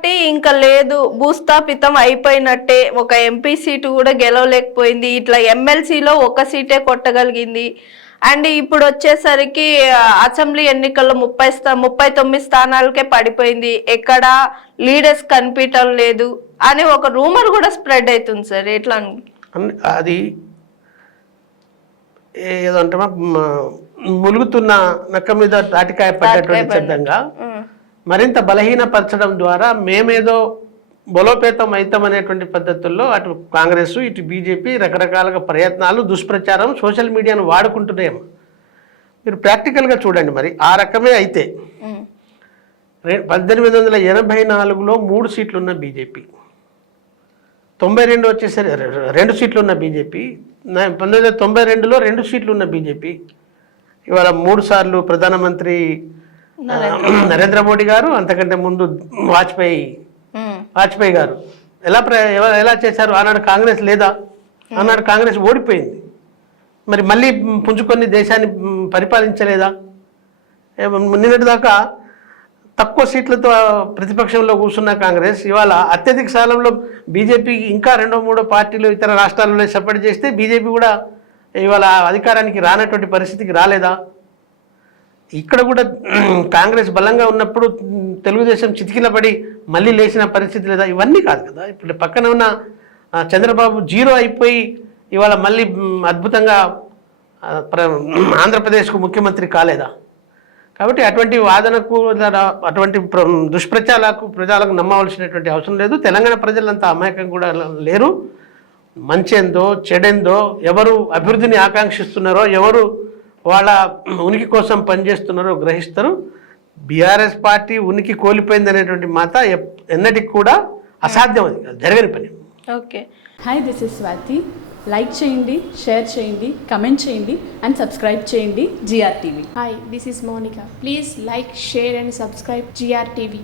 Party ఇంకా లేదు, భూస్థాపితం అయిపోయినట్టే. ఒక ఎంపీ సీటు కూడా గెలవలేకపోయింది. ఇట్లా ఎమ్మెల్సీలో ఒక సీటే కొట్టగలిగింది. అండ్ ఇప్పుడు వచ్చేసరికి అసెంబ్లీ ఎన్నికల్లో 39 స్థానాలకే పడిపోయింది. ఎక్కడ లీడర్స్ కనిపించడం లేదు అని ఒక రూమర్ కూడా స్ప్రెడ్ అవుతుంది సార్. ఎట్లా అది ఏదంటే ములుగుతున్న నక్క మీద తాటికాయ పడ్డటువంటి సిద్ధంగా మరింత బలహీనపరచడం ద్వారా మేమేదో బలోపేతం అవుతామనేటువంటి పద్ధతుల్లో అటు కాంగ్రెస్ ఇటు బీజేపీ రకరకాలుగా ప్రయత్నాలు, దుష్ప్రచారం, సోషల్ మీడియాను వాడుకుంటున్నాయేమో. మీరు ప్రాక్టికల్గా చూడండి. మరి ఆ రకమే అయితే 1884లో 3 సీట్లున్న బీజేపీ, 92 వచ్చేసరి 2 సీట్లున్న బీజేపీ, 1992లో 2 సీట్లున్న బీజేపీ ఇవాళ 3 సార్లు ప్రధానమంత్రి నరేంద్ర మోడీ గారు, అంతకంటే ముందు వాజ్పేయి గారు ఎలా చేశారు? ఆనాడు కాంగ్రెస్ లేదా? ఆనాడు కాంగ్రెస్ ఓడిపోయింది. మరి మళ్ళీ పుంజుకొని దేశాన్ని పరిపాలించలేదా? నిన్నటి దాకా తక్కువ సీట్లతో ప్రతిపక్షంలో కూర్చున్న కాంగ్రెస్ ఇవాళ అత్యధిక స్థానంలో బీజేపీ ఇంకా 2-3 పార్టీలు ఇతర రాష్ట్రాలలో సపోర్ట్ చేస్తే బీజేపీ కూడా ఇవాళ అధికారానికి రానటువంటి పరిస్థితికి రాలేదా? ఇక్కడ కూడా కాంగ్రెస్ బలంగా ఉన్నప్పుడు తెలుగుదేశం చితికిలపడి మళ్ళీ లేచిన పరిస్థితి లేదా? ఇవన్నీ కాదు కదా. ఇప్పుడు పక్కన ఉన్న చంద్రబాబు 0 అయిపోయి ఇవాళ మళ్ళీ అద్భుతంగా ఆంధ్రప్రదేశ్కు ముఖ్యమంత్రి కాలేదా? కాబట్టి అటువంటి వాదనకు, అటువంటి ప్రజలకు నమ్మవలసినటువంటి అవసరం లేదు. తెలంగాణ ప్రజలంతా అమాయకం కూడా లేరు. మంచేందో చెడేందో, ఎవరు అభివృద్ధిని ఆకాంక్షిస్తున్నారో, ఎవరు వాళ్ళ ఉనికి కోసం పనిచేస్తున్నారో గ్రహిస్తారు. బీఆర్ఎస్ పార్టీ ఉనికి కోల్పోయింది అనేటువంటి మాట ఎన్నటికి కూడా అసాధ్యం, అది జరగని పని. Okay. Hi, this is Swathi. Like చేయండి, షేర్ చేయండి, కమెంట్ చేయండి అండ్ సబ్స్క్రైబ్ చేయండి GRTV. Hi, this is Monica. Please like, share and subscribe GRTV.